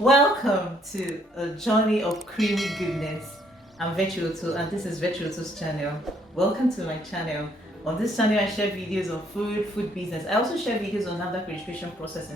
Welcome to a journey of creamy goodness. I'm Vechuoto and this is Vechuoto's channel. Welcome to my channel. On this channel I share videos on food business. I also share videos on NAFDAC registration process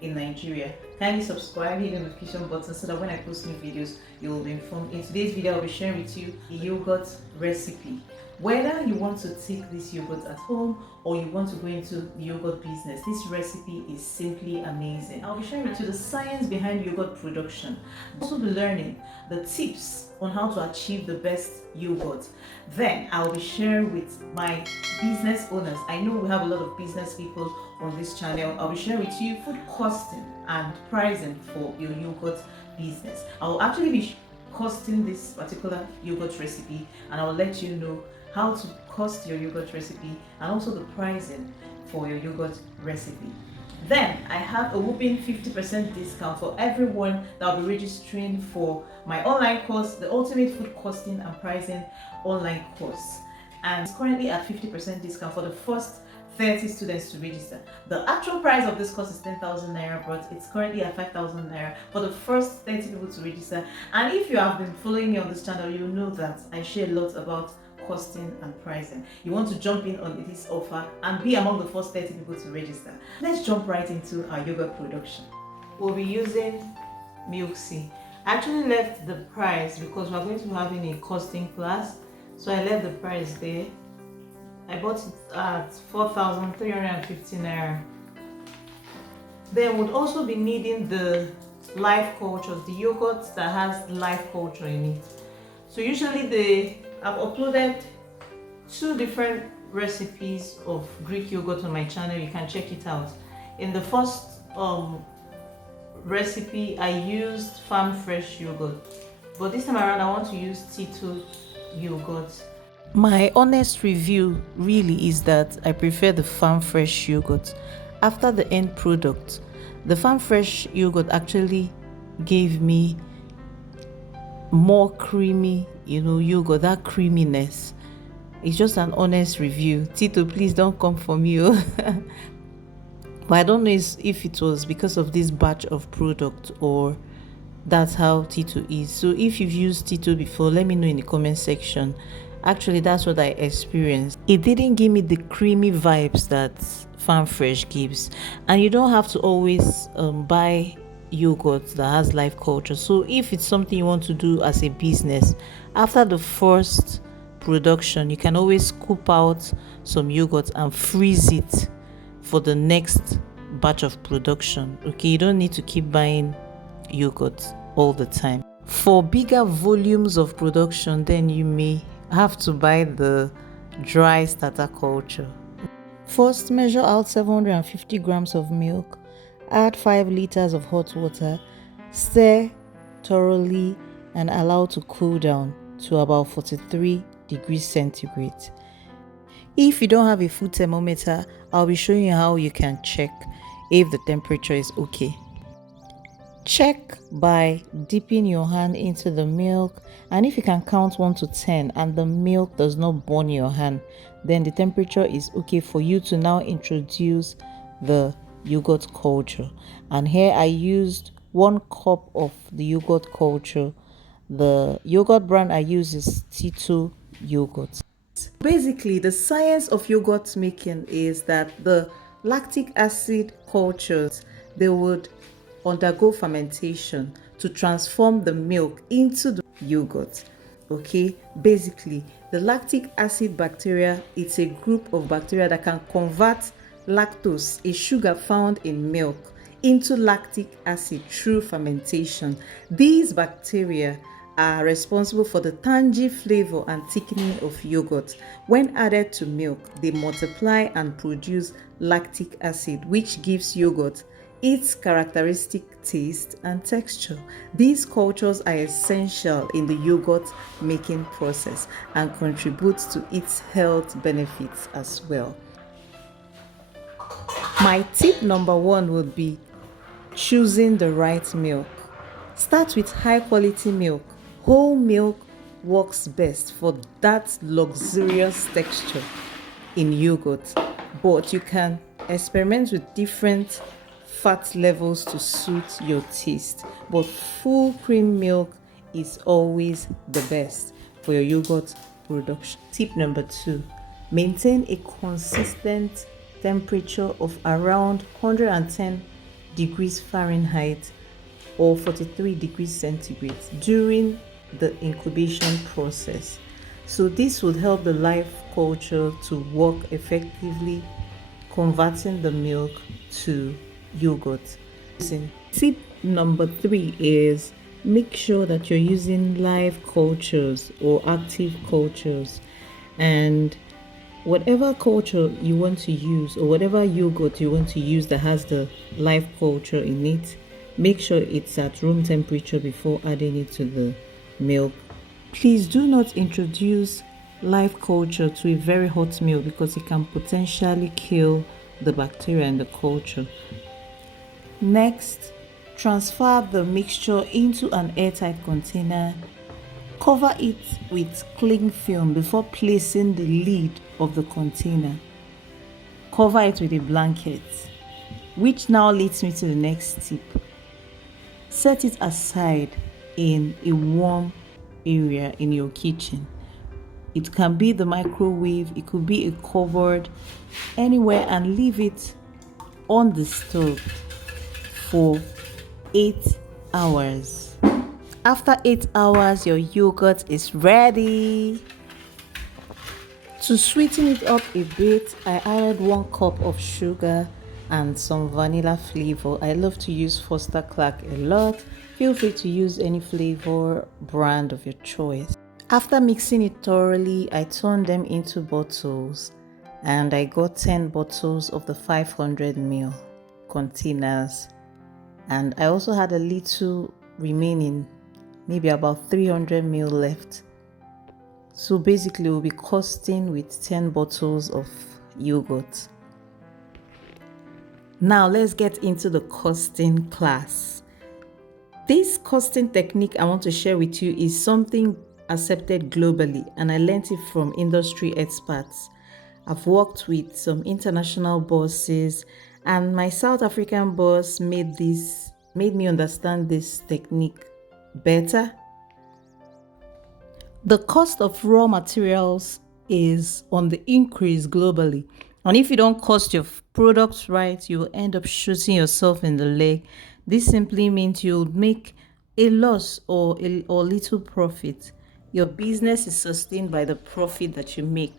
in Nigeria. Kindly subscribe, hit the notification button so that when I post new videos you will be informed. In today's video I'll be sharing with you the yogurt recipe. Whether you want to take this yogurt at home or you want to go into the yogurt business, this recipe is simply amazing. I'll be sharing with you the science behind yogurt production. I'll also be learning the tips on how to achieve the best yogurt. Then I'll be sharing with my business owners. I know we have a lot of business people on this channel. I'll be sharing with you food costing and pricing for your yogurt business. I'll actually be costing this particular yogurt recipe and I'll let you know how to cost your yogurt recipe and also the pricing for your yogurt recipe. Then I have a whopping 50% discount for everyone that will be registering for my online course, the Ultimate Food Costing and Pricing online course. And it's currently at 50% discount for the first 30 students to register. The actual price of this course is 10,000 naira, but it's currently at 5,000 naira for the first 30 people to register. And if you have been following me on this channel, you know that I share a lot about costing and pricing. You want to jump in on this offer and be among the first 30 people to register. Let's jump right into our yogurt production. We'll be using milk C. I actually left the price because we're going to be having a costing class, so I left the price there. I bought it at 4,350 naira. Then would also be needing the live cultures, the yogurt that has live culture in it. So usually I've uploaded 2 different recipes of Greek yogurt on my channel. You can check it out. In the first recipe I used farm fresh yogurt, but this time around I want to use Tito yogurt. My honest review really is that I prefer the farm fresh yogurt. After the end product, the farm fresh yogurt actually gave me more creamy, yogurt, that creaminess. It's just an honest review. Tito, please don't come for me. But I don't know if it was because of this batch of product or that's how Tito is. So if you've used Tito before, let me know in the comment section. Actually, that's what I experienced. It didn't give me the creamy vibes that farm fresh gives, and you don't have to always buy yogurt that has live culture. So if it's something you want to do as a business, after the first production you can always scoop out some yogurt and freeze it for the next batch of production. Okay, you don't need to keep buying yogurt all the time. For bigger volumes of production, then you may have to buy the dry starter culture. First, measure out 750 grams of milk, add 5 liters of hot water, stir thoroughly and allow to cool down to about 43 degrees centigrade. If you don't have a food thermometer, I'll be showing you how you can check if the temperature is okay. Check by dipping your hand into the milk, and if you can count 1 to 10 and the milk does not burn your hand, then the temperature is okay for you to now introduce the yogurt culture. And here I used 1 cup of the yogurt culture. The yogurt brand I use is Tito yogurt. Basically, the science of yogurt making is that the lactic acid cultures, they would undergo fermentation to transform the milk into the yogurt. Okay, basically the lactic acid bacteria, it's a group of bacteria that can convert lactose, a sugar found in milk, into lactic acid through fermentation. These bacteria are responsible for the tangy flavor and thickening of yogurt. When added to milk, they multiply and produce lactic acid, which gives yogurt its characteristic taste and texture. These cultures are essential in the yogurt making process and contribute to its health benefits as well. My tip number 1 would be choosing the right milk. Start with high quality milk. Whole milk works best for that luxurious texture in yogurt, but you can experiment with different fat levels to suit your taste, but full cream milk is always the best for your yogurt production. Tip number 2, maintain a consistent temperature of around 110 degrees Fahrenheit or 43 degrees centigrade during the incubation process. So this would help the live culture to work effectively, converting the milk to yogurt. Tip number 3 is make sure that you're using live cultures or active cultures, and whatever culture you want to use or whatever yogurt you want to use that has the live culture in it, make sure it's at room temperature before adding it to the milk. Please do not introduce live culture to a very hot milk because it can potentially kill the bacteria in the culture. Next, transfer the mixture into an airtight container. Cover it with cling film before placing the lid of the container. Cover it with a blanket, which now leads me to the next tip. Set it aside in a warm area in your kitchen. It can be the microwave, it could be a cupboard, anywhere, and leave it on the stove for 8 hours. After 8 hours, your yogurt is ready. To sweeten it up a bit, I added 1 cup of sugar and some vanilla flavor. I love to use Foster Clark a lot. Feel free to use any flavor brand of your choice. After mixing it thoroughly, I turned them into bottles, and I got 10 bottles of the 500 ml containers, and I also had a little remaining, maybe about 300 ml left. So basically we'll be costing with 10 bottles of yogurt. Now let's get into the costing class. This costing technique I want to share with you is something accepted globally, and I learned it from industry experts. I've worked with some international bosses, and my South African boss made me understand this technique better. The cost of raw materials is on the increase globally, and if you don't cost your products right, you will end up shooting yourself in the leg. This simply means you'll make a loss or little profit. Your business is sustained by the profit that you make.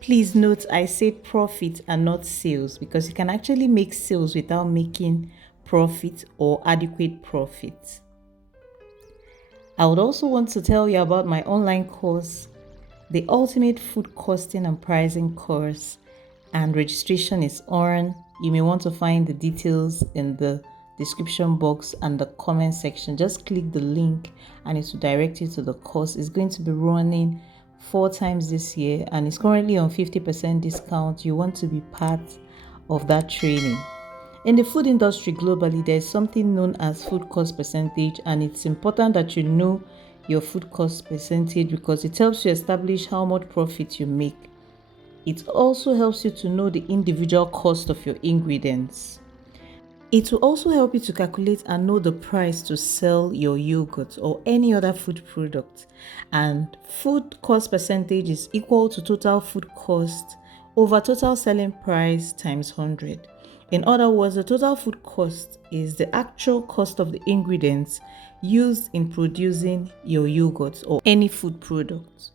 Please note I said profit and not sales, because you can actually make sales without making profit or adequate profit. I would also want to tell you about my online course, the Ultimate Food Costing and Pricing course, and registration is on. You may want to find the details in the description box and the comment section. Just click the link and it will direct you to the course. It's going to be running 4 times this year and it's currently on 50% discount. You want to be part of that training. In the food industry globally, there is something known as food cost percentage, and it's important that you know your food cost percentage because it helps you establish how much profit you make. It also helps you to know the individual cost of your ingredients. It will also help you to calculate and know the price to sell your yogurt or any other food product. And food cost percentage is equal to total food cost over total selling price times 100. In other words, the total food cost is the actual cost of the ingredients used in producing your yogurt or any food product.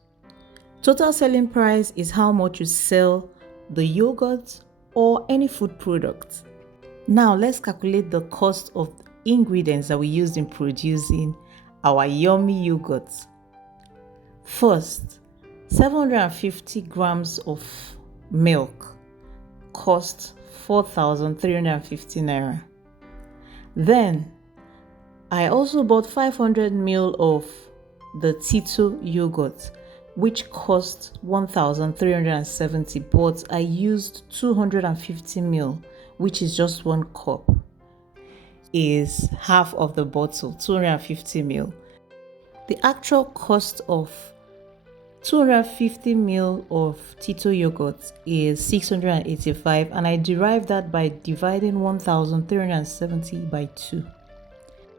Total selling price is how much you sell the yogurt or any food product. Now let's calculate the cost of the ingredients that we used in producing our yummy yogurt. First, 750 grams of milk cost 4,350 naira. Then I also bought 500 ml of the Tito yogurt, which cost 1,370, but I used 250 ml, which is just 1 cup, is half of the bottle, 250 ml. The actual cost of 250 ml of Tito yogurt is 685, and I derived that by dividing 1370 by 2.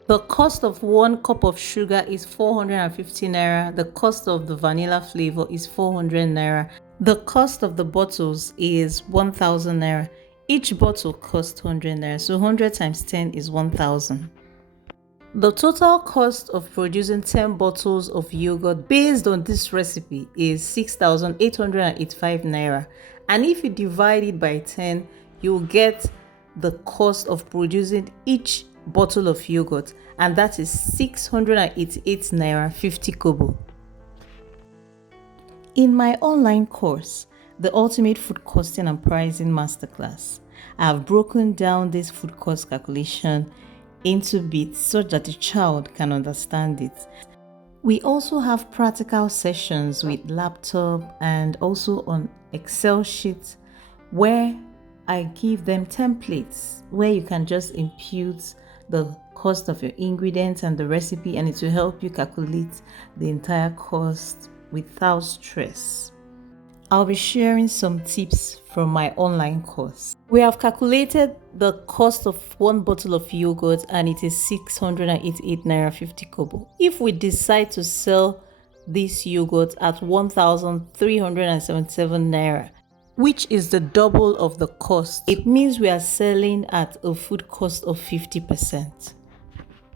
The cost of 1 cup of sugar is 450 naira. The cost of the vanilla flavor is 400 naira. The cost of the bottles is 1000 naira. Each bottle costs 100 naira, so 100 times 10 is 1000. The total cost of producing 10 bottles of yogurt based on this recipe is 6,885 naira. And if you divide it by 10, you'll get the cost of producing each bottle of yogurt, and that is 688 naira 50 kobo. In my online course, the Ultimate Food Costing and Pricing Masterclass, I have broken down this food cost calculation into bits so that the child can understand it. We also have practical sessions with laptop and also on Excel sheets where I give them templates where you can just input the cost of your ingredients and the recipe, and it will help you calculate the entire cost without stress. I'll be sharing some tips from my online course. We have calculated the cost of 1 bottle of yogurt, and it is 688 naira 50 kobo. If we decide to sell this yogurt at 1377 naira, which is the double of the cost, it means we are selling at a food cost of 50%.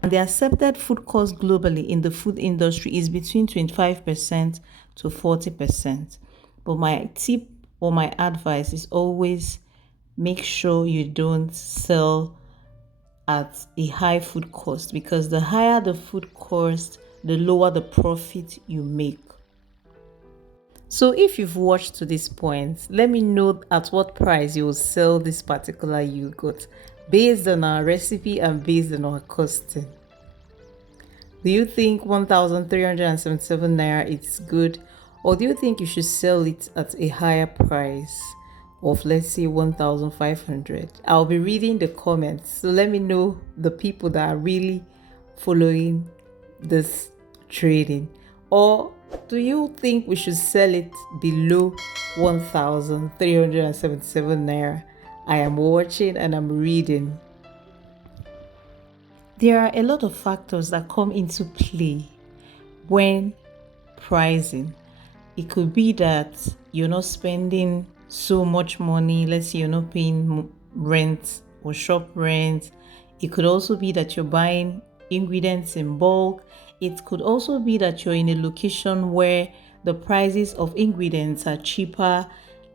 And the accepted food cost globally in the food industry is between 25% to 40%. But my tip or my advice is always make sure you don't sell at a high food cost, because the higher the food cost, the lower the profit you make. So if you've watched to this point, let me know at what price you will sell this particular yogurt based on our recipe and based on our costing. Do you think 1377 naira is good, or do you think you should sell it at a higher price of, let's say, 1500? I'll be reading the comments, so let me know the people that are really following this trading. Or do you think we should sell it below 1377 naira? I am watching and I'm reading. There are a lot of factors that come into play when pricing. It could be that you're not spending so much money. Let's say you're not paying rent or shop rent. It could also be that you're buying ingredients in bulk. It could also be that you're in a location where the prices of ingredients are cheaper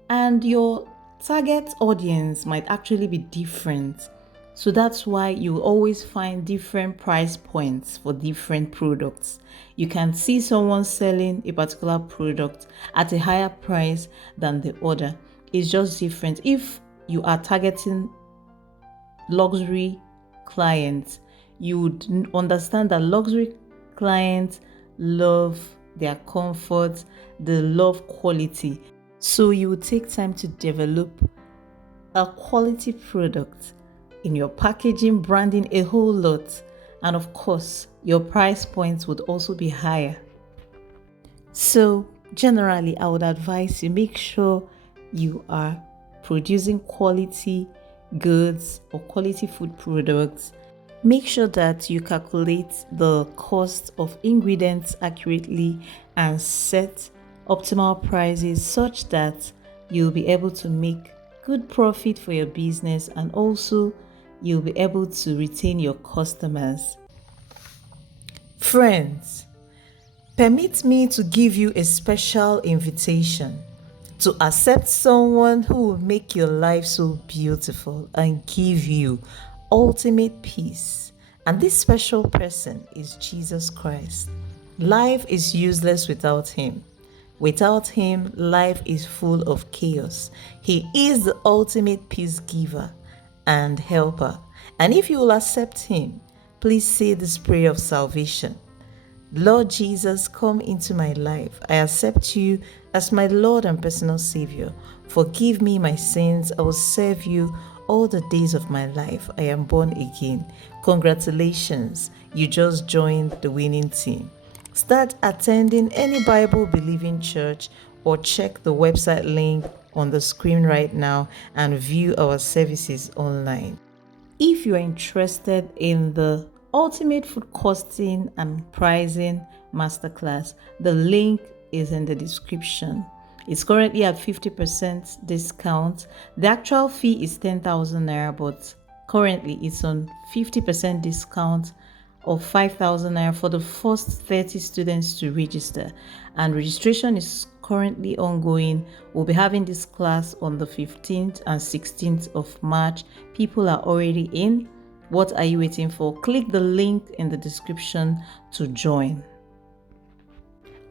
and your target audience might actually be different. So that's why you always find different price points for different products. You can see someone selling a particular product at a higher price than the other. It's just different. If you are targeting luxury clients, you would understand that luxury clients love their comfort, they love quality. So you would take time to develop a quality product in your packaging, branding, a whole lot. And of course, your price points would also be higher. So generally, I would advise you make sure you are producing quality goods or quality food products. Make sure that you calculate the cost of ingredients accurately and set optimal prices such that you'll be able to make good profit for your business, and also you'll be able to retain your customers. Friends, permit me to give you a special invitation to accept someone who will make your life so beautiful and give you ultimate peace. And this special person is Jesus Christ. Life is useless without him. Without him, life is full of chaos. He is the ultimate peace giver and helper. And if you will accept him, please say this prayer of salvation. Lord Jesus, come into my life. I accept you as my Lord and personal Savior. Forgive me my sins. I will serve you all the days of my life. I am born again. Congratulations, you just joined the winning team. Start attending any Bible believing church or check the website link on the screen right now and view our services online. If you are interested in the Ultimate Food Costing and Pricing Masterclass, the link is in the description. It's currently at 50% discount. The actual fee is 10,000 naira, but currently it's on 50% discount of 5,000 naira for the first 30 students to register, and registration is currently ongoing. We'll be having this class on the 15th and 16th of March. People are already in. What are you waiting for? Click the link in the description to join.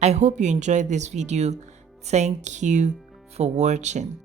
I hope you enjoyed this video. Thank you for watching.